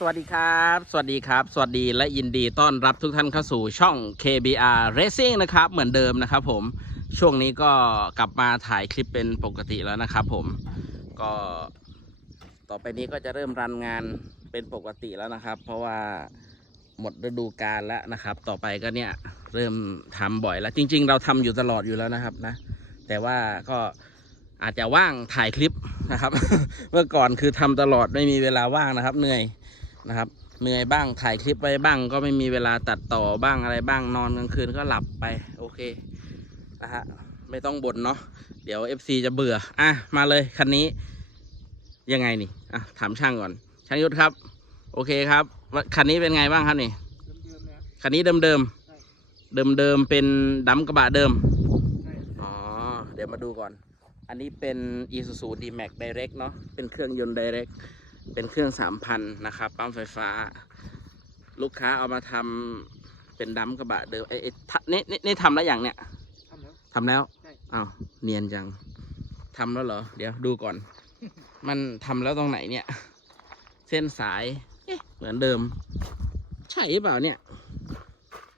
สวัสดีครับ สวัสดีครับ สวัสดีและยินดีต้อนรับทุกท่านเข้าสู่ช่อง KBR Racing นะครับ เหมือนเดิมนะครับผม ช่วงนี้ก็กลับมาถ่ายคลิปเป็นปกติแล้วนะครับผม ก็ต่อไปนี้ก็จะเริ่มรันงานเป็นปกติแล้วนะครับ เพราะว่าหมดฤดูกาลแล้วนะครับ ต่อไปก็เนี่ยเริ่มทำบ่อยแล้ว จริง ๆ เราทำอยู่ตลอดอยู่แล้วนะครับนะ แต่ว่าก็อาจจะว่างถ่ายคลิปนะครับ เมื่อก่อนคือทำตลอดไม่มีเวลาว่างนะครับ เหนื่อย นะครับ เหนื่อยบ้างถ่ายคลิปไว้บ้าง ก็ไม่มีเวลาตัดต่อบ้างอะไรบ้างนอนกลางคืนก็หลับไปโอเคนะฮะไม่ต้องบ่นเนาะเดี๋ยว FC จะเบื่ออะมาเลยคันนี้ยังไงนี่อะถามช่างก่อน ช่างยุทธครับ โอเคครับว่าคันนี้เป็นไงบ้างครับนี่เดิมๆนะคันนี้เดิมเดิมใช่เดิมเดิมๆเป็นดัมกระบะเดิมใช่อ๋อเดี๋ยวมาดูก่อน อันนี้เป็น Isuzu D-Max Direct เนาะเป็นเครื่องยนต์ Direct เป็นเครื่อง3,000นะครับ ปั๊มไฟฟ้า ลูกค้าเอามาทำเป็นดัมกระบะเดิมเอ้ยเอ้ยทะนี่นี่นี่ทำแล้วอย่างเนี้ยทำแล้วทำแล้วใช่อ้าวเนียนจังทำแล้วเหรอ เดี๋ยวดูก่อน มันทำแล้วตรงไหนเนี่ย เส้นสายเอ๊ะเหมือนเดิม ใช่หรือเปล่าเนี่ย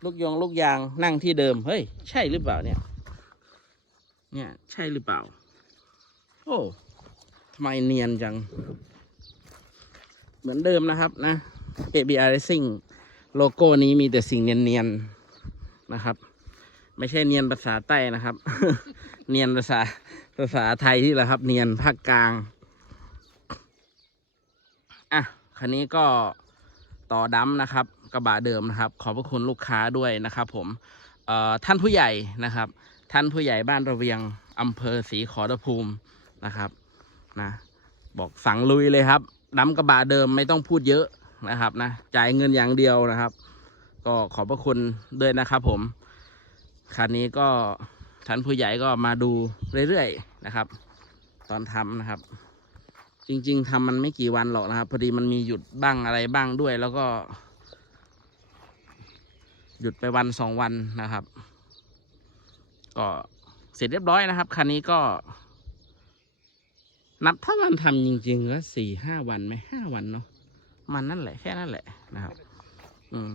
ลูกยงลูกยางนั่งที่เดิม เฮ้ย ใช่หรือเปล่าเนี่ย เนี่ย ใช่หรือเปล่า โอ้ทำไมเนียนจังเห มือนเดิมนะครับนะ ABR Racing โลโก้นี้มีแต่สิ่งเนียนๆนะครับ ไม่ใช่เนียนภาษาใต้นะครับ เนียนภาษาภาษาไทยที่แหละครับ เนียนภาคกลางอะคันนี้ก็ต่อดัมนะครับ กระบะเดิมนะครับ ขอบพระคุณลูกค้าด้วยนะครับ ผมเอ่อท่านผู้ใหญ่นะครับ ท่านผู้ใหญ่บ้านระเวียงอำเภอศรีขอรภูมินะครับ นะ บอกสั่งลุยเลยครับ ดัมกระบะเดิมไม่ต้องพูดเยอะนะครับนะจ่ายเงินอย่างเดียวนะครับ ก็ขอบพระคุณด้วยนะครับ ผมคันนี้ก็ท่านผู้ใหญ่ก็มาดูเรื่อยๆนะครับ ตอนทำนะครับ จริง ๆทำมันไม่กี่วันหรอกนะครับ พอดีมันมีหยุดบ้างอะไรบ้างด้วย แล้วก็ หยุดไปวันสองวันนะครับ ก็เสร็จเรียบร้อยนะครับคันนี้ก็ นับถ้ามันทำจริงๆก็สี่ห้าวันไหมห้าวันเนาะมันนั่นแหละแค่นั้นแหละนะครับ อืม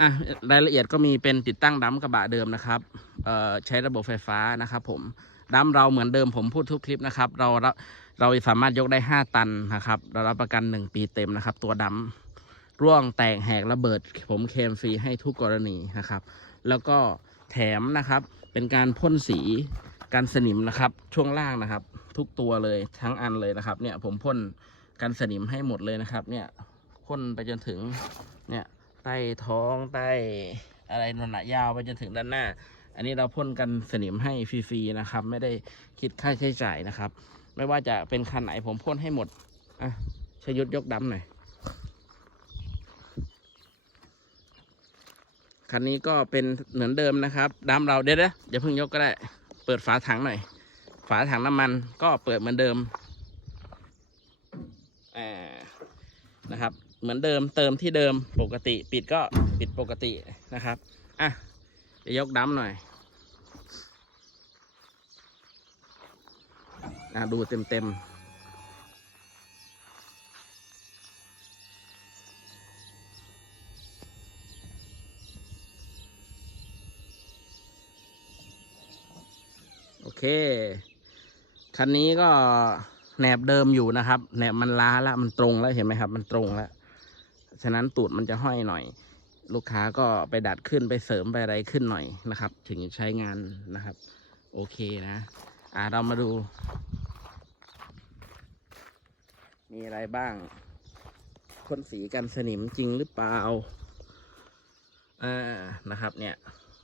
อะรายละเอียดก็มีเป็นติดตั้งดัมกระบะเดิมนะครับเอ่อใช้ระบบไฟฟ้านะครับผมดัมเราเหมือนเดิมผมพูดทุกคลิปนะครับเราเราเราสามารถยกได้ 5 ตันนะครับ เรารับประกัน 1 ปีเต็มนะครับ ตัวดัมร่วงแตกแหกระเบิด ผมเคลมฟรีให้ทุกกรณีนะครับ แล้วก็แถมนะครับเป็นการพ่นสี กันสนิมนะครับ ช่วงล่างนะครับ ทุกตัวเลยทั้งอันเลยนะครับ เนี่ยผมพ่นกันสนิมให้หมดเลยนะครับ เนี่ยพ่นไปจนถึง เนี่ยใต้ท้องใต้อะไรนนน่ะยาวไปจนถึงด้านหน้า อันนี้เราพ่นกันสนิมให้ฟรีๆนะครับ ไม่ได้คิดค่าใช้จ่ายนะครับ ไม่ว่าจะเป็นคันไหนผมพ่นให้หมดอะชยุทธยกดำหน่อยคันนี้ก็เป็นเหมือนเดิมนะครับดำเราเดี๋ยวเดี๋ยวอย่าเพิ่งยกก็ได้ ปิดฝาถังหน่อย ฝาถังน้ำมันก็เปิดเหมือนเดิมนะครับ เหมือนเดิมเติมที่เดิมปกติปิดก็ปิดปกตินะครับอะจะยกดั้มหน่อยอะดูเต็มเต็ม เค คันนี้ก็แหนบเดิมอยู่นะครับแหนบมันล้าแล้วมันตรงแล้วเห็นไหมครับ มันตรงแล้วฉะนั้นตูดมันจะห้อยหน่อย ลูกค้าก็ไปดัดขึ้นไปเสริมไปอะไรขึ้นหน่อยนะครับ ถึงใช้งานนะครับ โอเคนะ อ่าเรามาดู มีอะไรบ้างพ่นสีกันสนิมจริงหรือเปล่าอ่านะครับ เนี่ย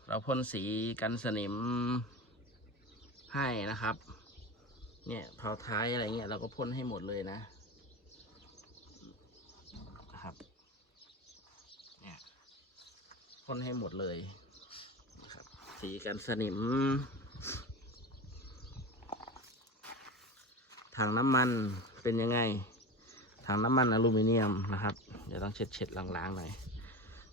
เราพ่นสีกันสนิม ให้นะครับ เนี่ยเผาท้ายอะไรเงี้ยเราก็พ่นให้หมดเลยนะนะครับ เนี่ยพ่นให้หมดเลยนะครับ สีกันสนิมถังน้ำมันเป็นยังไงถังน้ำมันอลูมิเนียมนะครับ เดี๋ยวต้องเช็ดเช็ดๆล้างๆหน่อย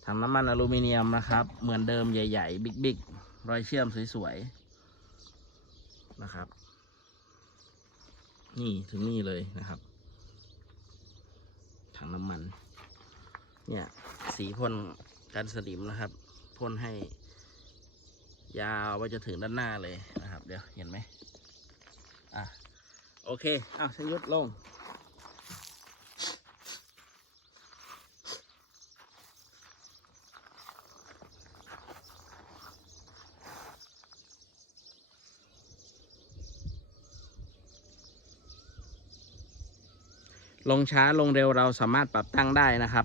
ถังน้ำมันอลูมิเนียมนะครับ เหมือนเดิมใหญ่ ๆ บิ๊กๆรอยเชื่อมสวยๆ นะครับ นี่ถึงนี่เลยนะครับ ถังน้ำมัน เนี่ย สีพ่นกันสนิมนะครับพ่นให้ ยาวไปจนถึงด้านหน้าเลยนะครับ เดี๋ยวเห็นไหมอะโอเคอ้าวชยุทธลง ลงช้าลงเร็วเราสามารถปรับตั้งได้นะครับ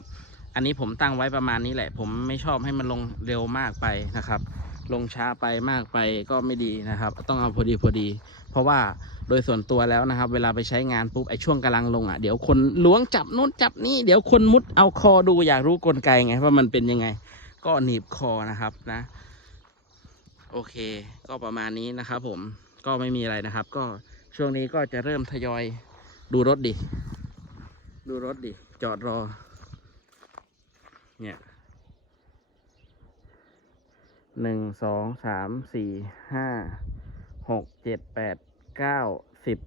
อันนี้ผมตั้งไว้ประมาณนี้แหละ ผมไม่ชอบให้มันลงเร็วมากไปนะครับ ลงช้าไปมากไปก็ไม่ดีนะครับ ต้องเอาพอดีพอดี เพราะว่าโดยส่วนตัวแล้วนะครับ เวลาไปใช้งานปุ๊บไอช่วงกำลังลงอะเดี๋ยวคนล้วงจับนู้นจับนี่เดี๋ยวคนมุดเอาคอดูอยากรู้กลไกไงว่ามันเป็นยังไง ก็หนีบคอนะครับนะโอเค ก็ประมาณนี้นะครับผมก็ไม่มีอะไรนะครับ ก็ช่วงนี้ก็จะเริ่มทยอยดูรถดิ ดูรถดิ จอดรอ เนี่ยหนึ่งสองสามสี่ห้าหกเจ็ดแปดเก้าสิบ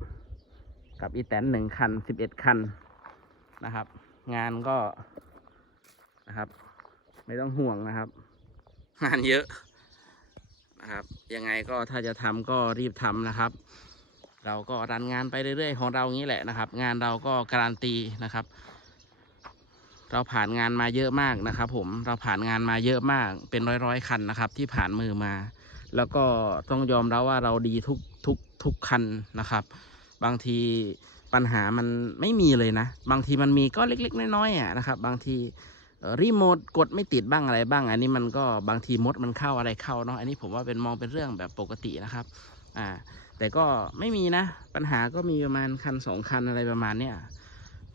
กับอีแตนหนึ่งคันสิบเอ็ดคันนะครับ งานก็นะครับ ไม่ต้องห่วงนะครับ งานเยอะนะครับ ยังไงก็ถ้าจะทำก็รีบทำนะครับ เราก็รันงานไปเรื่อยๆของเรางี้แหละนะครับ งานเราก็การันตีนะครับ เราผ่านงานมาเยอะมากนะครับ ผมเราผ่านงานมาเยอะมากเป็นร้อยๆคันนะครับ ที่ผ่านมือมา แล้วก็ต้องยอมรับว่าเราดีทุกทุกทุกคันนะครับ บางทีปัญหามันไม่มีเลยนะ บางทีมันมีก็เล็ก ๆ น้อยๆอะนะครับ บางทีรีโมทกดไม่ติดบ้างอะไรบ้าง อันนี้มันก็บางทีมดมันเข้าอะไรเข้าเนาะอันนี้ผมว่าเป็นมองเป็นเรื่องแบบปกตินะครับ อ่า แต่ก็ไม่มีนะ ปัญหาก็มีประมาณคันสองคันอะไรประมาณเนี้ย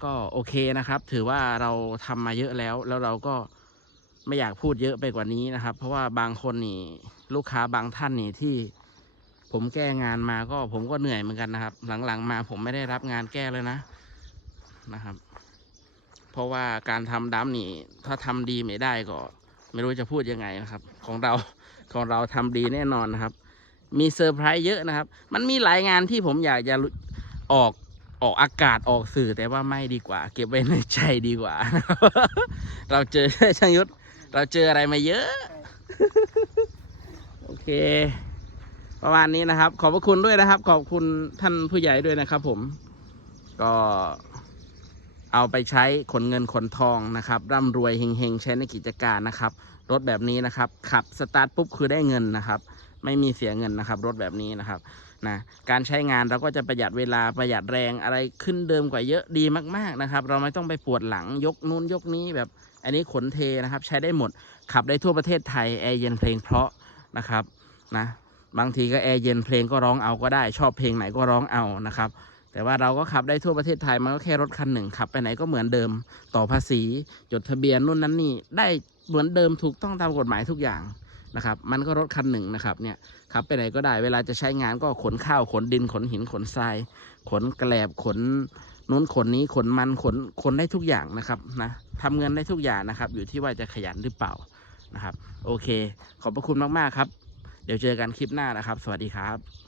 ก็โอเคนะครับ ถือว่าเราทำมาเยอะแล้ว แล้วเราก็ไม่อยากพูดเยอะไปกว่านี้นะครับ เพราะว่าบางคนนี่ลูกค้าบางท่านนี่ที่ ผมแก้งานมาก็ผมก็เหนื่อยเหมือนกันนะครับ หลังๆ มาผมไม่ได้รับงานแก้เลยนะนะครับ เพราะว่าการทำดัมนี่ ถ้าทำดีไม่ได้ก็ ไม่รู้จะพูดยังไงนะครับ ของเราของเราทำดีแน่นอนนะครับ มีเซอร์ไพรส์เยอะนะครับ มันมีหลายงานที่ผมอยากจะออกออกอากาศออกสื่อแต่ว่าไม่ดีกว่า เก็บไว้ในใจดีกว่า เราเจอช่างยุทธเราเจออะไรมาเยอะ โอเค ประมาณนี้นะครับ ขอบพระคุณด้วยนะครับ ขอบคุณท่านผู้ใหญ่ด้วยนะครับ ผมก็เอาไปใช้ขนเงินขนทองนะครับ ร่ำรวยเฮงๆ ใช้ในกิจการนะครับ รถแบบนี้นะครับ ขับสตาร์ทปุ๊บคือได้เงินนะครับ ไม่มีเสียเงินนะครับรถแบบนี้นะครับนะการใช้งานเราก็จะประหยัดเวลาประหยัดแรงอะไรขึ้นเดิมกว่าเยอะดีมากๆนะครับ เราไม่ต้องไปปวดหลังยกนู้นยกนี้แบบ อันนี้ขนเทนะครับ ใช้ได้หมดขับได้ทั่วประเทศไทยแอร์เย็นเพลงเพราะนะครับนะบางทีก็แอร์เย็นเพลงก็ร้องเอาก็ได้ ชอบเพลงไหนก็ร้องเอานะครับแต่ว่าเราก็ขับได้ทั่วประเทศไทยมันก็แค่รถคันหนึ่งขับไปไหนก็เหมือนเดิม ต่อภาษีจดทะเบียนนู่นนั่นนี่ได้เหมือนเดิมถูกต้องตามกฎหมายทุกอย่าง นะครับ มันก็รถคันหนึ่งนะครับเนี่ยขับไปไหนก็ได้เวลาจะใช้งานก็ขนข้าวขนดินขนหินขนทราย ขนแกลบขนนู้นขนนี้ขนมันขนขนได้ทุกอย่างนะครับนะทำเงินได้ทุกอย่างนะครับ อยู่ที่ว่าจะขยันหรือเปล่านะครับ โอเค ขอบพระคุณมากๆครับ เดี๋ยวเจอกันคลิปหน้านะครับ สวัสดีครับ